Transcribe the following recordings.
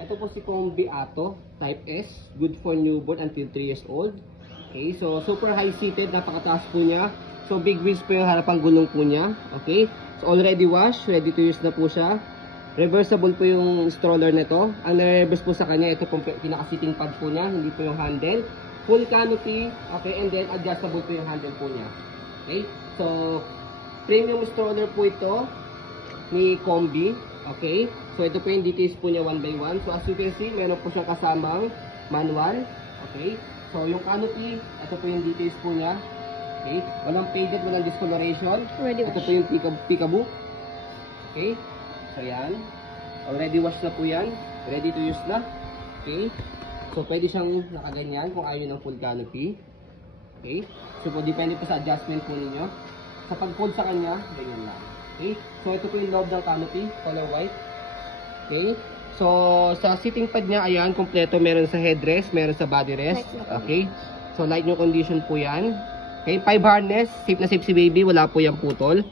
Ito po si Combi Ato, Type S. Good for newborn until 3 years old. Okay, so super high-seated, napakataas po niya. So big wheels po yung harapang gulong po niya. Okay, so already washed, ready to use na po siya. Reversible po yung stroller nito. Ang nare-reverse po sa kanya, ito po pinaka-seating pad po niya, hindi po yung handle. Full canopy, okay, and then adjustable po yung handle po niya. Okay, so premium stroller po ito ni Combi. Okay, so ito po yung details po niya 1 by 1. So as you can see, meron po siyang kasamang manual. Okay, so yung canopy, ito po yung details po niya. Okay, walang faded, walang discoloration. Ito po yung peekaboo. Okay, so yan. Already washed na po yan. Ready to use na. Okay, so pwede siyang nakaganyan kung ayaw nyo ng full canopy. Okay, so po depende po sa adjustment po ninyo. Sa pag-fold sa kanya, ganyan lang. Okay, so ito po yung loob ng canopy, color white. Okay, so sa seating pad niya, ayan, kompleto. Meron sa headrest, meron sa body rest. Okay, so light new condition po yan. Okay, 5 harness, safe na safe si baby, wala po yung putol.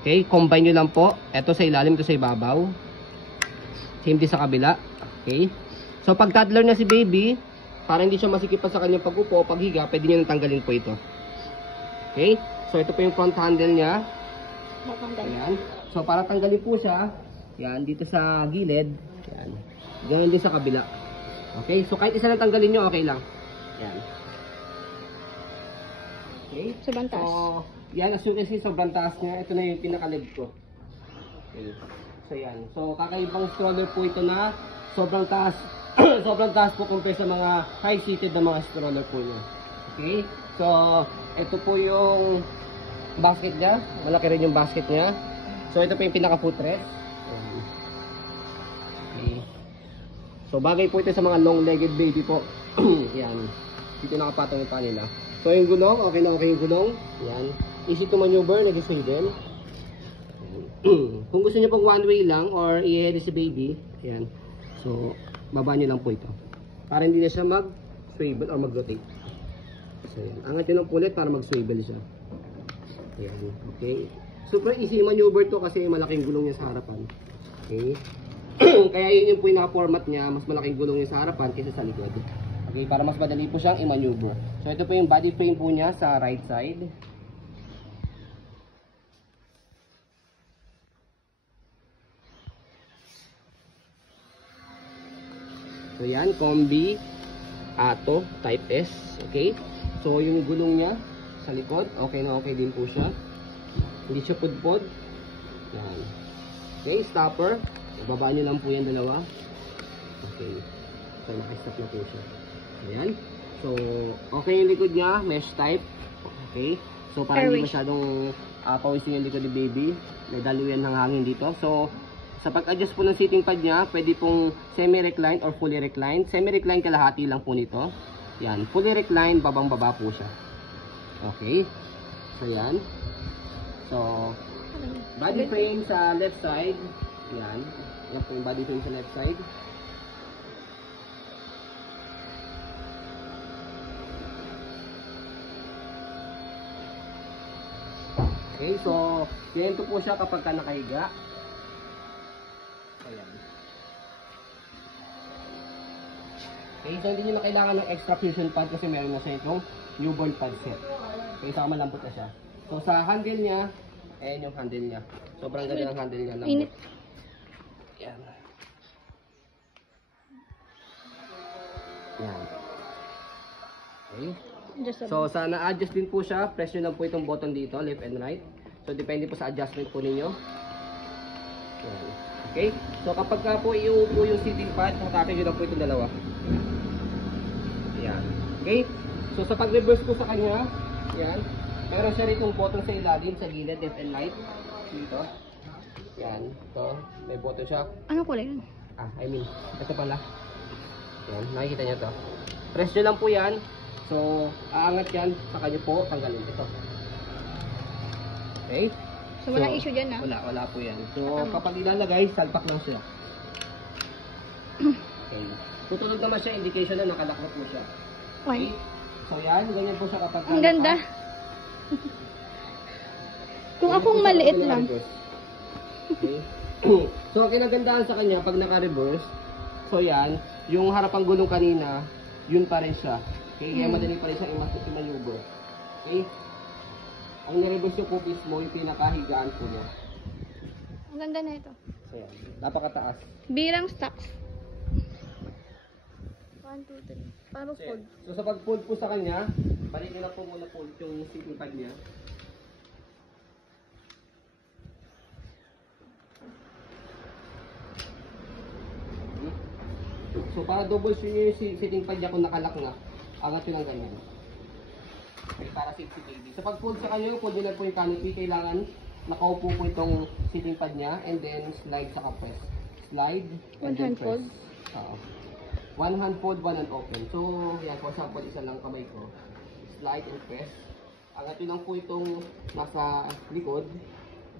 Okay, combine nyo lang po. Ito sa ilalim, ito sa ibabaw. Same din sa kabila. Okay, so pag toddler na si baby, para hindi siya masikipan sa kanyang pag-upo o paghiga, pwede nyo nang tanggalin po ito. Okay, so ito po yung front handle niya. Ayan. So para tanggalin po siya, yan, dito sa gilid, yan. Ganyan din sa kabila. Okay, so kahit isa lang tanggalin nyo, okay lang. Yan. Okay, sobrang taas. So, yan, as you can see, sobrang taas niya. Ito na yung pinaka-leg ko. Okay, so yan. So kakaibang stroller po ito na sobrang taas. Sobrang taas po compare sa mga high-seated na mga stroller po niya. Okay, so ito po yung basket niya. Malaki rin yung basket niya. So ito po yung pinaka-footrest. Okay. So bagay po ito sa mga long-legged baby po. Yan. Dito nakapatong yung panila. So yung gulong, okay na okay yung gulong. Yan. Easy to maneuver, nag-swivel. Kung gusto niyo pong one way lang or i-head si baby, yan. So baba niyo lang po ito. Para hindi na siya mag-swivel or mag-rotate. So yan. Angat niyo ng pulit para mag-swivel siya. Ayan, okay. Super easy maneuver to kasi malaking gulong niya sa harapan. Okay. Kaya yun po yung naka-format niya, mas malaking gulong niya sa harapan kaysa sa likod. Okay, para mas madali po siyang i-maneuver. So ito po yung body frame po niya sa right side. So yan, Combi Ato Type S. Okay. So yung gulong niya sa likod, okay na okay din po siya. Hindi siya pudpod. Yan. Okay, stopper. Ibaba nyo lang po yan dalawa. Okay. So nakistop na po siya. Ayan. So okay yung likod niya, mesh type. Okay. So para hindi masyadong pawisin yung likod ni baby. May daluyan ng hangin dito. So sa pag-adjust po ng seating pad niya, pwede pong semi-reclined or fully reclined. Semi-reclined kalahati lang po nito. Yan. Fully reclined, babang-baba po siya. Okay. So yan. So body frame sa left side. Yan. Yan po yung body frame sa left side. Okay, so ganito po siya kapag ka nakahiga. Ayan. Okay, so hindi nyo na kailangan ng extra fusion pad kasi meron na siya itong newborn pad set. Okay, so malambot na siya. So sa handle niya, ayan yung handle niya. Sobrang ganda ng handle niya. Lambot. Ayan. Ayan. Okay. So sa na-adjust din po siya, press nyo lang po itong button dito, left and right. So depende po sa adjustment po ninyo. Ayan. Okay, so kapag ka po iupo yung seating pad, hatakin nyo lang po itong dalawa. Ayan. Okay, so sa pag-reverse po sa kanya, ayan, meron siya rin itong button sa ilalim, sa gilid, left and right. Dito. Ayan, ito, may button siya. Ano kulay yun? Ito pala. Ayan, nakikita nyo to. Press nyo lang po yan. So, aangat yan, sa kanya po, tanggalin ito. Okay? So walang issue dyan na? Wala po yan. So, kapag ilalagay, salpak lang siya. Okay. Tutulog naman siya, indication na nakalak na po siya. Okay? So, yan, ganyan po siya kapag... Ang ganda! Kung akong maliit lang. Okay? So, ang kinagandaan sa kanya, pag naka-reverse, So yan, yung harapang gulong kanina, yun pa rin siya. Okay, kaya madali pa rin siya i-maneuver. Okay? Ang nireverse yung kupis mo, yung pinakahigaan po niya. Ang ganda na ito. So yan, napakataas. Birang stocks. 1, 2, 3. Paano So, yan. fold? So sa pag-fold po sa kanya, balik nyo na po muna fold yung sitting pad niya. So para double yung sitting pad niya kung nakalak na, angat yun ang ganyan. Okay, para safe si baby. Sa pag-fold sa kanya, fold nyo lang po yung canopy, kailangan nakaupo po itong sitting pad niya, and then slide sa press. Slide, and One then hand press. fold? Oo. One hand fold, one hand open. So, yan, for example, isa lang kamay ko. Slide and press. Angat yun lang po itong nasa likod,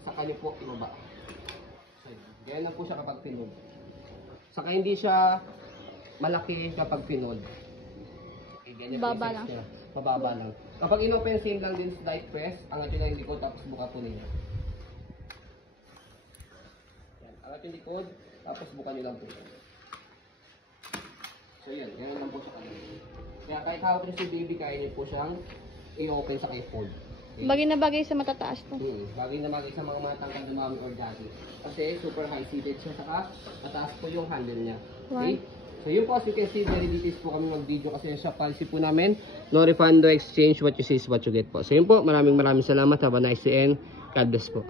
saka nyo po ibaba. So, ganyan lang po siya kapag pinold. Saka hindi siya malaki kapag pinold. Okay, ganyan po yung Baba size lang. niya. Mababa lang. Kapag inopen, same lang din slide press, angat yun lang yung likod, tapos buka po ninyo. Yan, angat yung likod, tapos buka nyo lang po. So yan, ganyan lang po siya kanina. Kaya kahit hawak nyo si baby, kaya nyo po siyang i-open sa fold. Okay? Bagay na bagay sa matataas to. Bagay na bagay sa mga matangkad na mami or daddy. Kasi super high seated siya, saka mataas po yung handle niya. Okay? So yun po, as you can see, very details po kami mag-video kasi sa policy po namin, no refund, no exchange, what you see is what you get po. So yun po, maraming salamat. Have a nice day and God bless po.